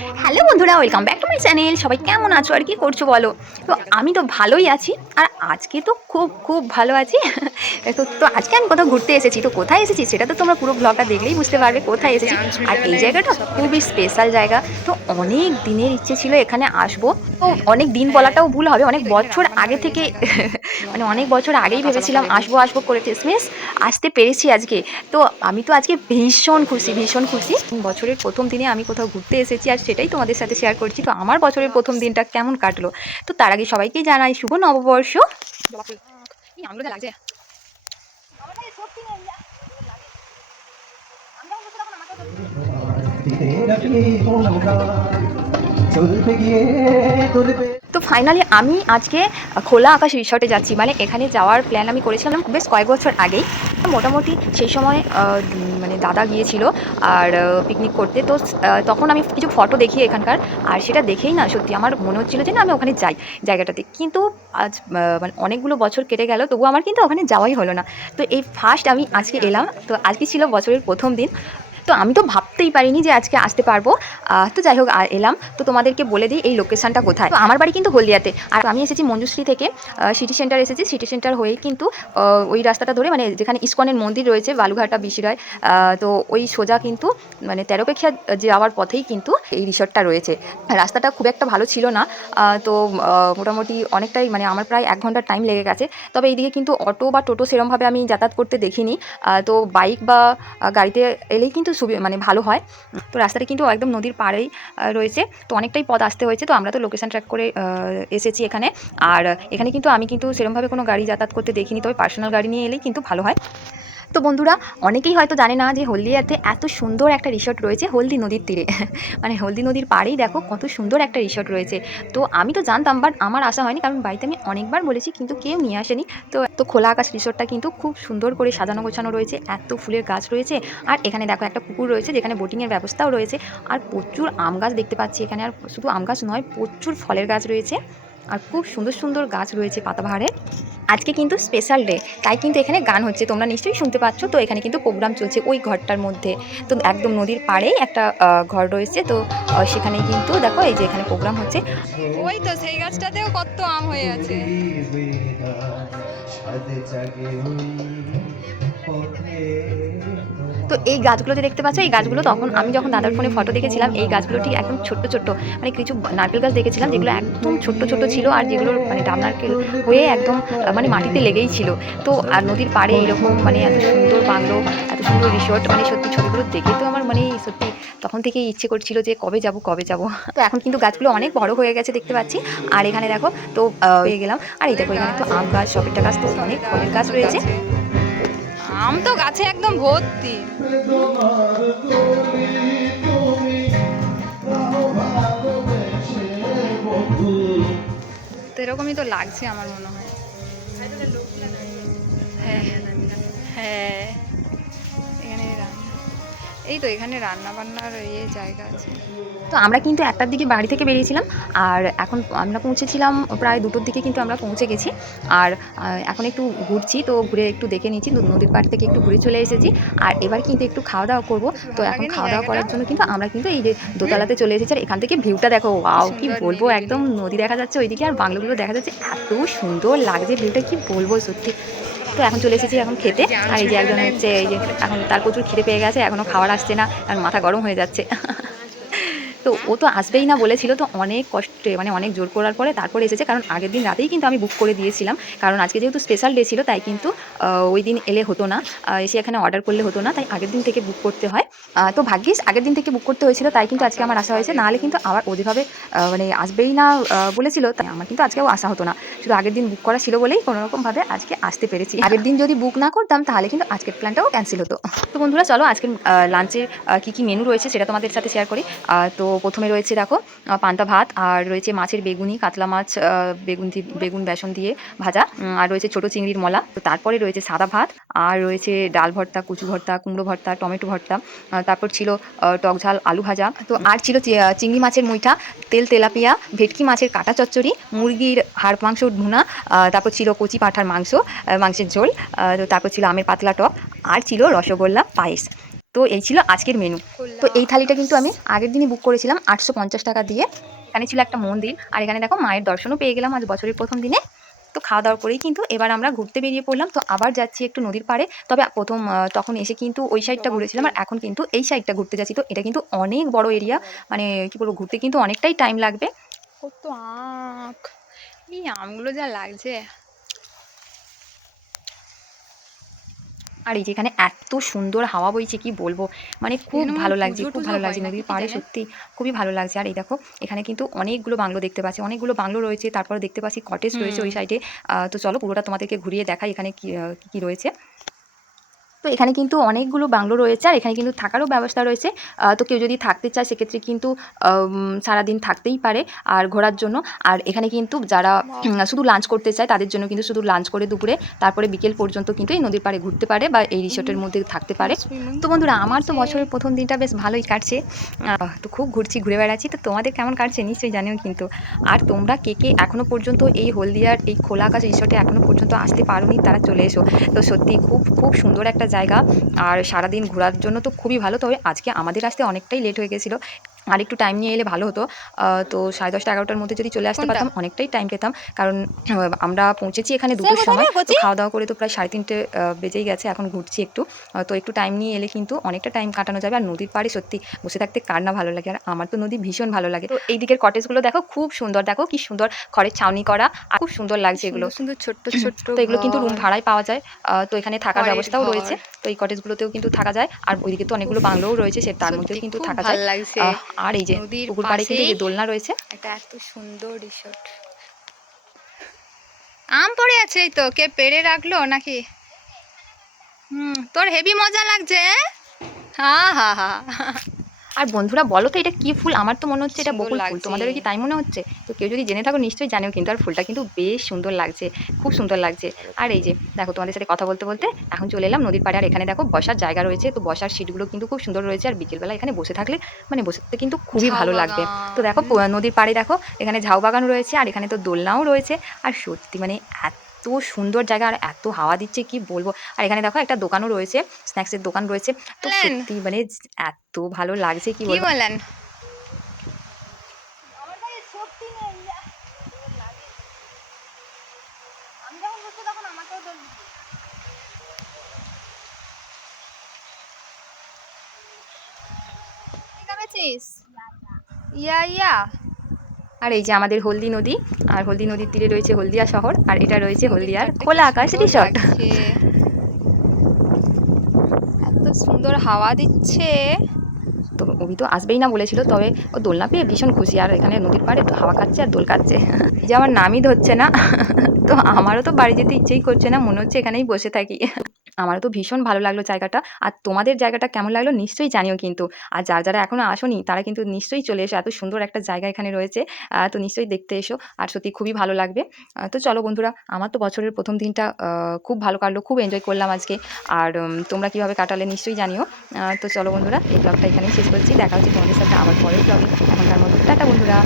Hello বন্ধুরা, welcome back to my channel. সবাই কেমন আছো আর কি করছো বলো? তো আমি তো ভালোই আছি, আর আজকে তো খুব খুব ভালো আছি। তো আজকে আমি কোথাও ঘুরতে এসেছি। তো কোথায় এসেছি সেটা তো তোমরা পুরো ব্লগটা দেখলেই বুঝতে পারবে কোথায় এসেছি। আর এই জায়গাটা খুবই স্পেশাল জায়গা। তো অনেক দিনের ইচ্ছে ছিল এখানে আসবো। তো অনেক দিন বলাটাও ভুল হবে, অনেক বছর আগে থেকে মানে অনেক বছর আগেই ভেবেছিলাম আসবো আসবো করে, শেষমেশ আসতে পেরেছি আজকে। তো আমি তো আজকে ভীষণ খুশি, ভীষণ খুশি। বছরের প্রথম দিনে আমি কোথাও ঘুরতে এসেছি, আর সেটাই তোমাদের সাথে শেয়ার করছি। তো আমার বছরের প্রথম দিনটা কেমন কাটলো, তো তার আগে সবাইকেই জানাই শুভ নববর্ষ। কি আনন্দ লাগছে। তো ফাইনালি আমি আজকে খোলা আকাশ রিসর্টে যাচ্ছি। মানে এখানে যাওয়ার প্ল্যান আমি করেছিলাম বেশ কয়েক বছর আগেই। মোটামুটি সেই সময় মানে দাদা গিয়েছিল আর পিকনিক করতে। তো তখন আমি কিছু ফটো দেখি এখানকার, আর সেটা দেখেই না সত্যি আমার মনে হচ্ছিল যে না আমি ওখানে যাই জায়গাটাতে। কিন্তু আজ মানে অনেকগুলো বছর কেটে গেল, তবুও আমার কিন্তু ওখানে যাওয়াই হলো না। তো এই ফার্স্ট আমি আজকে এলাম। তো আজকে ছিল বছরের প্রথম দিন। তো আমি তো ভাবতেই পারিনি যে আজকে আসতে পারবো। তো যাই হোক এলাম। তো তোমাদেরকে বলে দিই এই লোকেশনটা কোথায়। তো আমার বাড়ি কিন্তু হলদিয়াতে, আর আমি এসেছি মঞ্জুশ্রী থেকে। সিটি সেন্টার এসেছি, সিটি সেন্টার হয়েই কিন্তু ওই রাস্তাটা ধরে, মানে যেখানে ইসকনের মন্দির রয়েছে বালুঘাটা বিশিরায়, তো ওই সোজা কিন্তু মানে তেরোপেক্ষা যাওয়ার পথেই কিন্তু এই রিসর্টটা রয়েছে। রাস্তাটা খুব একটা ভালো ছিল না। তো মোটামুটি অনেকটাই, মানে আমার প্রায় 1 ঘন্টার টাইম লেগে গেছে। তবে এইদিকে কিন্তু অটো বা টোটো সেরমভাবে আমি যাতায়াত করতে দেখিনি। তো বাইক বা গাড়িতে এলেই কিন্তু মানে ভালো হয়। তো রাস্তাটা কিন্তু একদম নদীর পাড়েই রয়েছে। তো অনেকটাই পথ আসতে হয়েছে। তো আমরা তো লোকেশন ট্র্যাক করে এসেছি এখানে। আর এখানে কিন্তু আমি কিন্তু সেরমভাবে কোনো গাড়ি যাতায়াত করতে দেখিনি, তবে পার্সোনাল গাড়ি নিয়ে এলেই কিন্তু ভালো হয়। তো বন্ধুরা, অনেকেই হয়তো জানে না যে হলদিয়াতে এত সুন্দর একটা রিসর্ট রয়েছে হলদি নদীর তীরে। মানে হলদি নদীর পাড়েই দেখো কত সুন্দর একটা রিসর্ট রয়েছে। তো আমি তো জানতাম, বাট আমার আসা হয়নি, কারণ বাড়িতে আমি অনেকবার বলেছি কিন্তু কেউ নিয়ে আসেনি। তো খোলা আকাশ রিসর্টটা কিন্তু খুব সুন্দর করে সাজানো গোছানো রয়েছে, এত ফুলের গাছ রয়েছে। আর এখানে দেখো একটা পুকুর রয়েছে যেখানে বোটিংয়ের ব্যবস্থাও রয়েছে। আর প্রচুর আম গাছ দেখতে পাচ্ছি এখানে। আর শুধু আম গাছ নয়, প্রচুর ফলের গাছ রয়েছে। আর খুব সুন্দর সুন্দর গাছ রয়েছে পাতাবাহারে। আজকে কিন্তু স্পেশাল ডে, তাই কিন্তু এখানে গান হচ্ছে, তোমরা নিশ্চয়ই শুনতে পাচ্ছ। তো এখানে কিন্তু প্রোগ্রাম চলছে ওই ঘরটার মধ্যে। তো একদম নদীর পাড়েই একটা ঘর রয়েছে। তো সেখানেই কিন্তু দেখো এই যে এখানে প্রোগ্রাম হচ্ছে। ওই তো সেই গাছটাতেও কত আম হয়ে আছে। তো এই গাছগুলো যে দেখতে পাচ্ছ, এই গাছগুলো তখন আমি যখন দাদার ফোনে ফটো দেখেছিলাম, এই গাছগুলো ঠিক একদম ছোট্ট ছোট্ট, মানে কিছু নারকেল গাছ দেখেছিলাম যেগুলো একদম ছোট্ট ছোট্ট ছিল, আর যেগুলোর মানে ডাব নারকেল হয়ে একদম মানে মাটিতে লেগেই ছিল। তো আর নদীর পাড়ে এরকম মানে এত সুন্দর বাংলো, এত সুন্দর রিসর্ট, মানে সত্যি ছবিগুলো দেখে তো আমার মানে সত্যি তখন থেকেই ইচ্ছে করছিল যে কবে যাব কবে যাব। তো এখন কিন্তু গাছগুলো অনেক বড় হয়ে গেছে দেখতে পাচ্ছি। আর এখানে দেখো তো পেয়ে গেলাম। আর এই দেখো এখানে তো আম গাছ, সবেদা গাছ, তো অনেক ফলের গাছ রয়েছে। আম তো গাছে একদম ভর্তি। তো এরকমই তো লাগছে আমার মনে হয়। হ্যাঁ হ্যাঁ, এখানে এই তো এখানে রান্না বান্নার জায়গা আছে। তো আমরা কিন্তু 1টার দিকে বাড়ি থেকে বেরিয়েছিলাম, আর এখন আমরা পৌঁছেছিলাম প্রায় 2টোর দিকে কিন্তু আমরা পৌঁছে গেছি। আর এখন একটু ঘুরছি, তো ঘুরে একটু দেখে নিচ্ছি, নদীর পাড় থেকে একটু ঘুরে চলে এসেছি। আর এবার কিন্তু একটু খাওয়া দাওয়া করবো। তো এখন খাওয়া দাওয়া করার জন্য কিন্তু আমরা কিন্তু এই যে দোতলাতে চলে এসেছি। আর এখান থেকে ভিউটা দেখো, ওয়াও কি বলবো, একদম নদী দেখা যাচ্ছে ওইদিকে, আর বাংলোগুলো দেখা যাচ্ছে, এত সুন্দর লাগছে ভিউটা, কি বলবো সত্যি। তো এখন চলে এসেছি এখন খেতে। আর এই যে একজন হচ্ছে, এই যে এখন তার প্রচুর খিদে পেয়ে গেছে, এখনও খাবার আসছে না, কারণ মাথা গরম হয়ে যাচ্ছে। তো ও তো আসবেই না বলেছিল, তো অনেক কষ্টে মানে অনেক জোর করার পরে তারপরে এসেছে, কারণ আগের দিন রাতেই কিন্তু আমি বুক করে দিয়েছিলাম। কারণ আজকে যেহেতু স্পেশাল ডে ছিল, তাই কিন্তু ওই দিন এলে হতো না, এসে এখানে অর্ডার করলে হতো না, তাই আগের দিন থেকে বুক করতে হয়। তো ভাগ্যিস আগের দিন থেকে বুক করতে হয়েছিল, তাই কিন্তু আজকে আমার আসা হয়েছে। নাহলে কিন্তু আবার ও যেভাবে মানে আসবেই না বলেছিল, তাই আমার কিন্তু আজকেও আসা হতো না। শুধু আগের দিন বুক করা ছিল বলেই কোনোরকমভাবে আজকে আসতে পেরেছি। আগের দিন যদি বুক না করতাম তাহলে কিন্তু আজকের প্ল্যানটাও ক্যান্সেল হতো। তো বন্ধুরা চলো আজকের লাঞ্চের কী কী মেনু রয়েছে সেটা তোমাদের সাথে শেয়ার করি। তো প্রথমে রয়েছে দেখো পান্তা ভাত, আর রয়েছে মাছের বেগুনি, কাতলা মাছ বেগুন বেসন দিয়ে ভাজা, আর রয়েছে ছোটো চিংড়ির মলা। তো তারপরে রয়েছে সাদা ভাত, আর রয়েছে ডাল ভর্তা, কচু ভর্তা, কুমড়ো ভর্তা, টমেটো ভর্তা, তারপর ছিল টক ঝাল আলু ভাজা। তো আর ছিল চিংড়ি মাছের মুইঠা, তেলাপিয়া, ভেটকি মাছের কাটা চচ্চড়ি, মুরগির হাড় মাংস ভুনা, তারপর ছিল কচি পাঁঠার মাংসের ঝোল, তো তারপর ছিল আমের পাতলা টক, আর ছিল রসগোল্লা পায়েস। তো এই ছিল আজকের মেনু। তো এই থালিটা কিন্তু আমি আগের দিনই বুক করেছিলাম 850 টাকা দিয়ে। এখানে ছিল একটা মন্দির, আর এখানে দেখো মায়ের দর্শনও পেয়ে গেলাম আজ বছরের প্রথম দিনে। তো খাওয়া দাওয়ার পরেই কিন্তু এবার আমরা ঘুরতে বেরিয়ে পড়লাম। তো আবার যাচ্ছি একটু নদীর পাড়ে। তবে প্রথম তখন এসে কিন্তু ওই সাইডটা ঘুরেছিলাম, আর এখন কিন্তু এই সাইডটা ঘুরতে যাচ্ছি। তো এটা কিন্তু অনেক বড় এরিয়া, মানে কি বলবো, ঘুরতে কিন্তু অনেকটাই টাইম লাগবে। কত আখ, এই আমগুলো যা লাগছে। আর এই যেখানে এত সুন্দর হাওয়া বইছে কি বলবো, মানে খুব এখানে মনে ভালো হয় লাগছে, পুজো খুব টুজো ভালো হয় লাগছে নাকি নদীর কি পাড়ে, জানে। সত্যি খুবই ভালো লাগছে। আর এই দেখো এখানে কিন্তু অনেকগুলো বাংলো দেখতে পাচ্ছি, অনেকগুলো বাংলো রয়েছে, তারপরে দেখতে পাচ্ছি কটেজ রয়েছে ওই সাইডে। তো চলো পুরোটা তোমাদেরকে ঘুরিয়ে দেখাই এখানে কি কি রয়েছে। তো এখানে কিন্তু অনেকগুলো বাংলো রয়েছে, আর এখানে কিন্তু থাকারও ব্যবস্থা রয়েছে। তো কেউ যদি থাকতে চায় সেক্ষেত্রে কিন্তু সারাদিন থাকতেই পারে আর ঘোরার জন্য। আর এখানে কিন্তু যারা শুধু লাঞ্চ করতে চায় তাদের জন্য কিন্তু শুধু লাঞ্চ করে দুপুরে তারপরে বিকেল পর্যন্ত কিন্তু এই নদীর পাড়ে ঘুরতে পারে বা এই রিসোর্টের মধ্যে থাকতে পারে। সুইমিং তো পুল বন্ধুরা, আমার তো রয়েছে। বছরের প্রথম দিনটা বেশ ভালোই কাটছে। তো খুব ঘুরছি, ঘুরে বেড়াচ্ছি। তো তোমাদের কেমন কাটছে নিশ্চয়ই জানিও কিন্তু। আর তোমরা কে কে এখনও পর্যন্ত এই হলদিয়ার এই খোলা আকাশ রিসোর্টে এখনও পর্যন্ত আসতে পারোনি তারা চলে এসো। তো সত্যি খুব খুব সুন্দর একটা জায়গা, আর সারাদিন ঘোরার জন্য তো খুবই ভালো। তবে আজকে আমাদের আসতে অনেকটাই লেট হয়ে গেছিলো, আর একটু টাইম নিয়ে এলে ভালো হতো। তো 10:30-11টার মধ্যে যদি চলে আসতে কোনটা? পারতাম অনেকটাই টাইম পেতাম, কারণ আমরা পৌঁছেছি এখানে 2টোর সময়। তো খাওয়া দাওয়া করে তো প্রায় 3:30 বেজেই গেছে, এখন ঘুরছি একটু। তো একটু টাইম নিয়ে এলে কিন্তু অনেকটা টাইম কাটানো যাবে। আর নদীর পাড়ে সত্যি বসে থাকতে কার না ভালো লাগে, আর আমার তো নদী ভীষণ ভালো লাগে। তো এই দিকের কটেজগুলো দেখো খুব সুন্দর, দেখো কি সুন্দর খড়ের ছাউনি করা, আর খুব সুন্দর লাগছে এগুলো। সুন্দর সুন্দর ছোট্ট ছোট্ট তো এগুলো কিন্তু রুম ঘর, ভাড়ায় পাওয়া যায়। তো এখানে থাকার খড়ের ব্যবস্থাও ঘর। রয়েছে। তো এই কটেজগুলোতেও কিন্তু থাকা যায়, আর ওইদিকে তো অনেকগুলো উফ, বাংলোও রয়েছে, তার মধ্যেও সত্যি কিন্তু খুব থাকা ভাল যায়। লাগছে। আর এই যে নদীর পুকুর পাড়ে কিন্তু এই পাশেই যে দোলনা রয়েছে। একটা এত সুন্দর রিসোর্ট। আম পড়ে আছে, এই তো কে পেড়ে রাখলো নাকি? তোর হেভি মজা লাগছে। হ্যাঁ হ্যাঁ হ্যাঁ হ্যাঁ। আর বন্ধুরা বলো তো এটা কি ফুল? আমার তো মনে হচ্ছে এটা সুন্দর বকুল ফুল, লাগছে। তোমাদেরও কি তাই মনে হচ্ছে? তো কেউ যদি জেনে থাকো নিশ্চয়ই জানিও কিন্তু। আর ফুলটা কিন্তু বেশ সুন্দর লাগছে, খুব সুন্দর লাগছে। আর এই যে দেখো তোমাদের সাথে কথা বলতে বলতে এখন চলে এলাম নদীর পাড়ে, আর এখানে দেখো বসার জায়গা রয়েছে। তো বসার সিটগুলো কিন্তু খুব সুন্দর রয়েছে, আর বিকেলবেলা এখানে বসে থাকলে মানে বসে থাকতে কিন্তু খুবই ঝাউ ভালো লাগবে। তো বাগান। দেখো নদীর পাড়ে দেখো এখানে ঝাউ বাগান রয়েছে, আর এখানে তো দোলনাও রয়েছে। আর সত্যি মানে এত সুন্দর জায়গা, আর এত হাওয়া দিচ্ছে কি বলবো। আর এখানে দেখো একটা দোকানও রয়েছে, স্ন্যাক্সের দোকান রয়েছে। তো বলেন সত্যি মানে এত ভালো লাগছে কি কি বলবো। বলেন? ইয়া ইয়া। আর এই যে আমাদের হলদি নদী, আর হলদি নদীর তীরে রয়েছে হলদিয়া শহর, আর এটা রয়েছে নদীর হলদিয়ার পাড়টা কি খোলা আকাশ সুন্দর রিসর্ট। লাগছে, এত সুন্দর হাওয়া দিচ্ছে। তো অভি তো আসবেই না বলেছিল, তবে ও দোলনা পেয়ে ভীষণ খুশি, আর এখানে নদীর পাড়ে হাওয়া খাচ্ছে আর দোল খাচ্ছে। এই যে আমার নামই ধরছে না। তো আমারও তো বাড়ি যেতে ইচ্ছেই করছে না, মনে হচ্ছে এখানেই বসে থাকি। আমারও তো ভীষণ ভালো লাগলো জায়গাটা। আর তোমাদের জায়গাটা কেমন লাগলো নিশ্চয়ই জানিও কিন্তু। আর যারা এখনো আসোনি তারা কিন্তু নিশ্চয়ই চলে এসো, এত সুন্দর একটা জায়গা এখানে রয়েছে। তো নিশ্চয়ই দেখতে এসো, আর সত্যি খুবই ভালো লাগবে। তো চলো বন্ধুরা, আমার তো বছরের প্রথম দিনটা খুব ভালো কাটলো, খুব এনজয় করলাম আজকে। আর তোমরা কিভাবে কাটালে নিশ্চয়ই জানিও। তো চলো বন্ধুরা, এই ব্লগটা এখানেই শেষ করছি, দেখা হচ্ছে তোমাদের সাথে আবার পরের ব্লগে। এখনকার মতো টাটা বন্ধুরা।